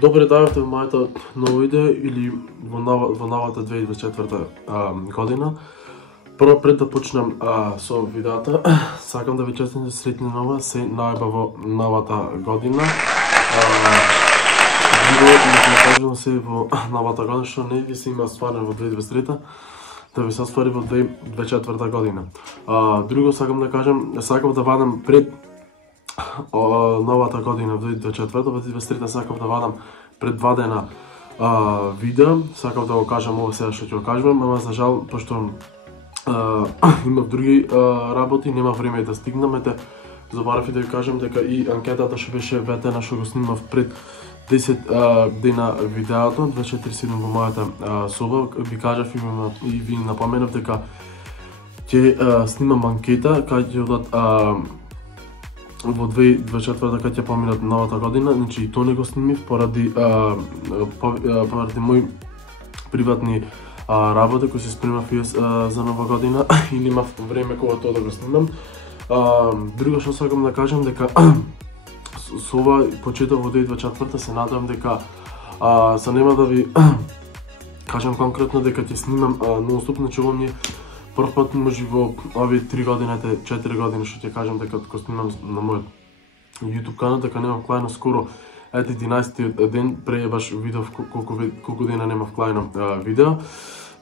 Добре дојавте во моето ново видео или во новата 2024 година. Прво пред да почнам со видеото, сакам да ви честитам среќна нова, се најба во новата година. Видео се во новата година, што не ви се има стварено во 2023, да ви се оствари во 2024 година. Друго сакам да кажам, сакам да вадам пред новата година, во 2024, во 2023 сакам да вадам пред 2 дена видео, сакам да го кажам ова сега што ќе го кажам, ама за жал, пошто имав други работи, нема време да стигнам, заборав и да ви кажам дека и анкетата што беше ветена, што го снимав пред 10 дена видеото, 24/7 во мојата соба, ви кажав и ви напоменав дека ќе снимам анкета, кај ќе одат во 2024 кога ќе поминат новата година, значи и тоа не го снимив поради мои приватни работи кои се спремав за нова година и немав време кога тоа да го снимам. Друго што сакам да кажам дека со ова почеток во 2024 се надевам дека нема да ви кажам конкретно дека ќе снимам нон-стоп, значи ова ми е прв пат може во овие 3 години, 4 години што ќе кажам дека го снимам на мојот YouTube канал, дека немам клајно скоро 11 ден, преја баш видов колку дена немав клајно видео.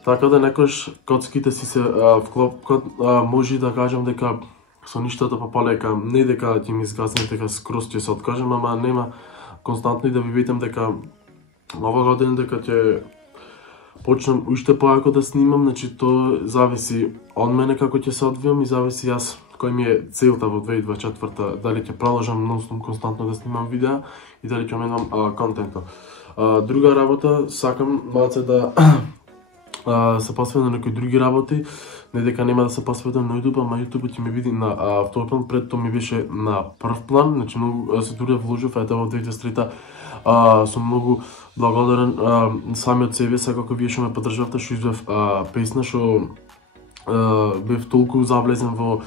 Така да некош коцките си се вклопкат, може да кажам дека со ништата полека, не дека ќе ми изгасне, дека скроз ќе се откажам, ама нема константно и да ви ветам дека нова година дека ќе почнам уште појако да снимам, значи тоа зависи од мене како ќе се одвијам и зависи јас кој ми е целта во 2024, дали ќе продолжам нон-стоп константно да снимам видеа и дали ќе менам контентот. Друга работа, сакам малце да се посветам на некои други работи, не дека нема да се посветам на YouTube, ама YouTube ќе ми види на втор план, пред тоа ми беше на прв план, значи многу се трудев, вложив, ето во 2023 сум многу благодарен самиот себе, како вие што ме поддржавте, што извев песна, што бев толку завлезен во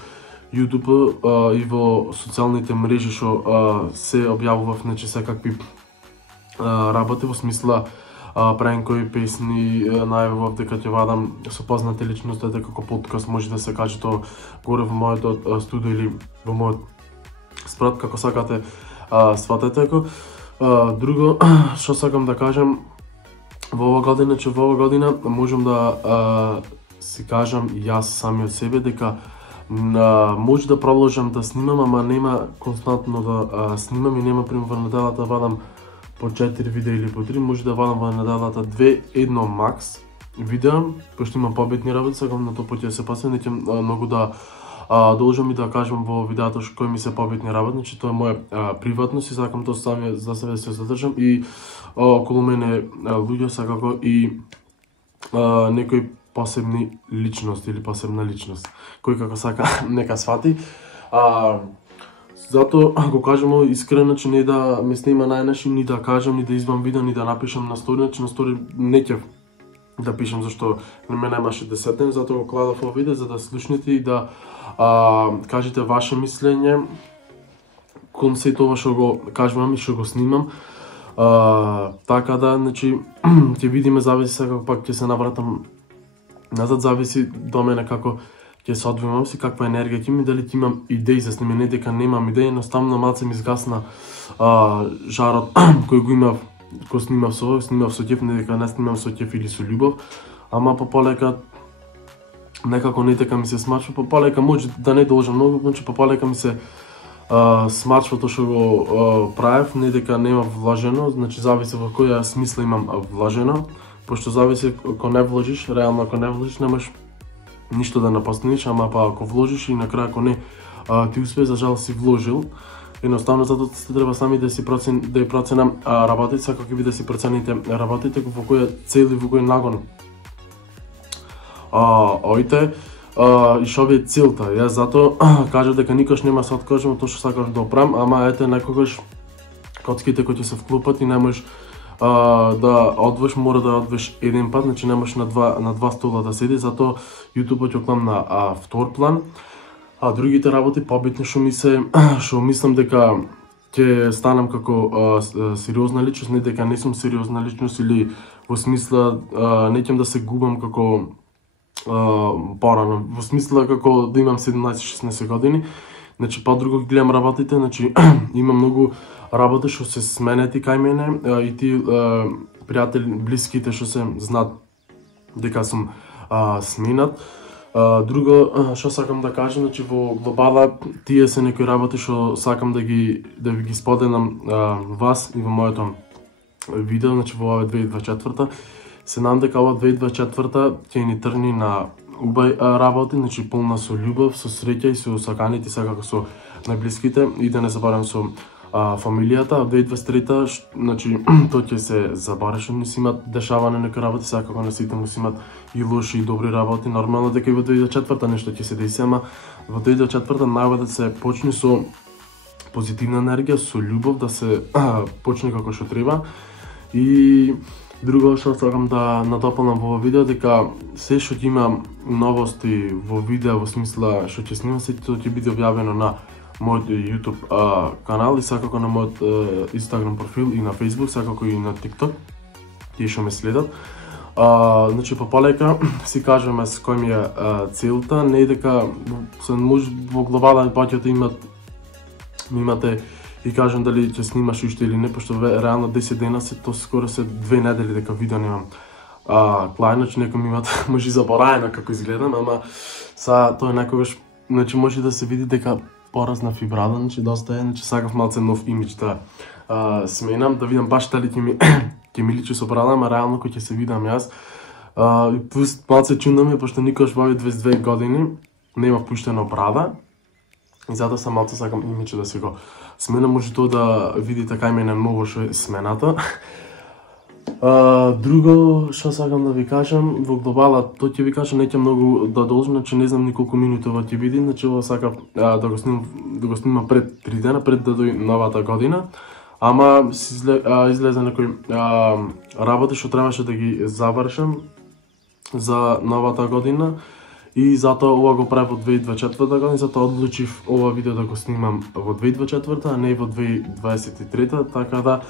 YouTube и во социјалните мрежи што се објавував, значи секакви работи во смисла правим кои песни, најавував дека ќе вадам со познати личности, дека како подкаст може да се каже тоа горе во моето студио или во мојот спрат, како сакате сватете го. Друго што сакам да кажам во ова година, че во ова година можам да си кажам јас самиот себе дека може да продолжам да снимам, ама нема константно да снимам и нема пример во неделата вадам по 4 видеа или по 3, може да вадам во неделата 2-1 макс видеа, пошто имам побитни работи, сакам на тоа поќе да се посветам, неќе многу да должам и да кажам во видеото кои ми се побитни работи, значи тоа е моја приватност и сакам тоа сами за себе да се задржам и околу мене луѓе сакако и некои посебни личности или посебна личност, кој како сака нека свати. Затоа го кажам искрено, че не да ме снима најнаш, ни да кажам, ни да извам видео, ни да напишам на стори, значи на стори не ќе да пишам зашто на мене немаше 10 ден, затоа го кладав ова видео за да слушнете и да кажете ваше мислење кон се тоа што го кажувам и што го снимам. Така да, значи ќе видиме, зависи сега пак ќе се навратам назад, зависи до мене како ќе се одвивам си, каква енергија ќе ми, дали ќе имам идеи за снимање, дека немам идеи, едноставно малце ми изгасна жарот кој го имав, кој снимав со ќеф, не дека не снимам со ќеф или со љубов, ама полека некако не дека ми се смачува, полека може да не должам многу, значи полека ми се смачува тоа што го правев, не дека нема влажено, значи зависи во која смисла имам влажено, пошто зависи ако не вложиш, реално ако не вложиш немаш ништо да напостаниш, ама па ако вложиш и на крај ако не ти успее, за жал си вложил. Едноставно затоа се треба сами да си проценам работите, како ќе би да си процените работите, во која цел и во кој нагон оите и што ви е целта. Јас затоа кажав дека никош нема се откажам од тоа што сакаш да оправам, ама ете некогаш коцките кои ќе се вклопат и не можеш да одвеш, мора да одвеш еден пат, значи не можеш на два стола да седи, затоа YouTube ќе клам на втор план. Другите работи побитни што мислам дека ќе станам како сериозна личност, не дека не сум сериозна личност или во смисла неќем да се губам како порано, во смисла како да имам 17-16 години. Значи подруго гледам работите, значи има многу работи што се сменети кај мене и ти пријатели блиските што се знаат дека сум сменат. Друго што сакам да кажам, значи во глобала тие се некои работи што сакам да ви ги споделам вас и во моето видео, значи во оваа 2024. Се надам дека ова 2024 ќе ни тргни на убави работи, значи полна со љубов, со среќа и со саканите, секако со најблиските и да не заборавам со фамилијата. 2023, значи тоа ќе се забаре што не си имат дешаване некои работи, секако на сите му си имат и лоши и добри работи. Нормално дека и во 2024 нешто ќе се деси, ама во 2024 најава да се почне со позитивна енергија, со љубов, да се почне како што треба. И друго што сакам да надополнам во ова видео, дека се што ќе има новости во видео, во смисла што ќе снимам, се тоа ќе биде објавено на мојот YouTube канал и секако на мојот Instagram профил и на Facebook, секако и на TikTok, тие што ме следат. Значи полека си кажеме с кој ми е целта, не е дека се може во глобален патјата имате и кажам дали ќе снимаш уште или не, пошто реално 10 дена се, то скоро се 2 недели дека видео немам. Клај, значи некој ми имат може заборавено како изгледам, ама тоа е некогаш, значи може да се види дека поразна фибрада, значи доста е, значи сакав малце нов имидж да сменам, да видам баш дали ќе ми личи со брада, ама реално кој ќе се видам јас. И плюс малце чудно ми, пошто никош во овие 22 години немав пуштено брада. И затоа сам малце сакам имидж да се го сменам, може тоа да видите кај мене ново што е смената. Друго што сакам да ви кажам, во глобала, тоа ќе ви кажам, неќе многу да должам, значи не знам ни колку минути ова ќе биде, значи ова сакав да го снимам пред 3 дена, пред да дојде новата година. Ама излезе некои работи што требаше да ги завршам за новата година. И затоа ова го правев во 2024 година, затоа одлучив ова видео да го снимам во 2024, а не во 2023, така да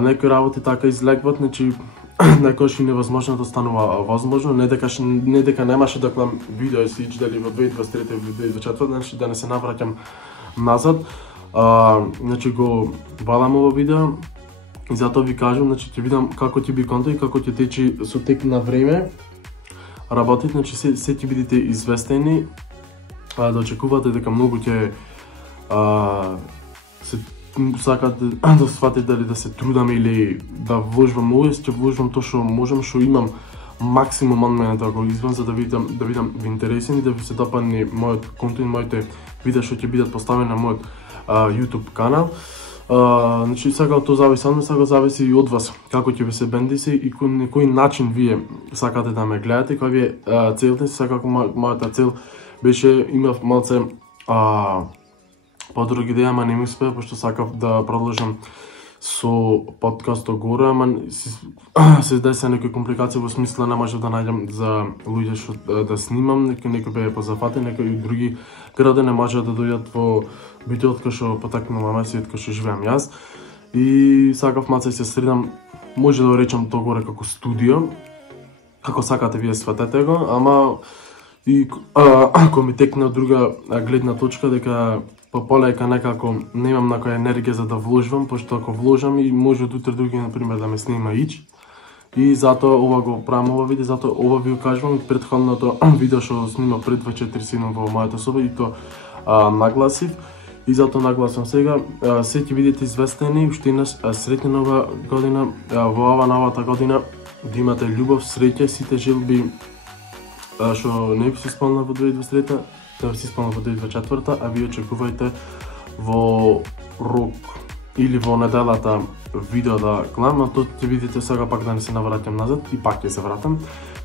некои работи така излегват, значи некојаш и невозможното станува возможно, не дека немаше да гледам видео и сич дали во 2023 или 2024, значи да не се навраќам назад. Значи го бадам ова видео и затоа ви кажам, значи ќе видам како ќе би контент и како ќе течи со тек на време работите, значи се ќе бидете известени, да очекувате дека многу ќе се сакате да сватите дали да се трудам или да вложувам многу, ќе вложувам тоа што можам, што имам максимум од мене да го извам, за да видам ви интересен и да ви се допадне мојот контент, моите видеа што ќе бидат поставени на мојот YouTube канал. Значи сега тоа зависи од мене, сега зависи и од вас, како ќе ви се бендиси и на кој начин вие сакате да ме гледате, која ви е целта. Сега мојата цел беше, имав малце подруги идеја, ама не ми успеа, пошто сакав да продолжам со подкастот горе, ама се деса некои компликации во смисла не можев да најдам за луѓе што да снимам, некој беа позафатени, некои други градини не можеа да дојдат во битот кој што потакнува месиот кој што живеам јас. И сакав малце се средам, може да го речам тоа горе како студио, како сакате вие сватете го, ама и ако ми текне од друга гледна точка дека полека некако немам некоја енергија за да вложувам, пошто ако вложам и може од утре други например да ме снима ич. И затоа ова го правам ова видео, затоа ова ви го кажувам, претходното видео што снимав пред 24/7 во мојата соба и тоа нагласив. И затоа нагласам сега, се ќе бидете известени, уште еднаш среќна нова година, во ова новата година да имате љубов, среќа, сите желби што не би се исполнила во 2023, да ви се исполнила во 2024, а вие очекувајте во рок или во неделата видео да гледам, а тоа ќе видите сега пак да не се навраќам назад и пак ќе се вратам.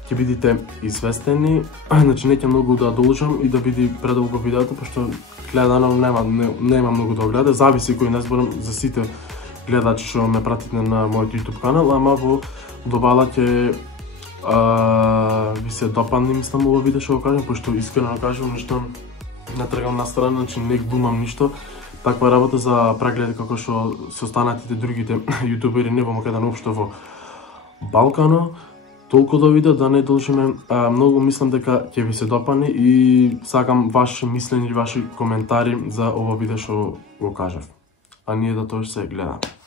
Ќе бидете известени, значи не ќе многу да должам и да биде предолго видеото, пошто гледанов нема многу да гледа, зависи кој не зборам за сите гледачи што ме пратите на мојот YouTube канал, ама во глобала ќе ви се допадне мислам ова видео што го кажам, пошто искрено кажам нешто не тргам на страна, значи не глумам ништо, таква работа за преглед како што се останатите другите јутубери не во Македонија, општо во Балкано. Толку до видео, да не должиме, многу мислам дека ќе ви се допадне и сакам ваши мислења и ваши коментари за ово видео што го кажав. А ние да тоа се гледаме.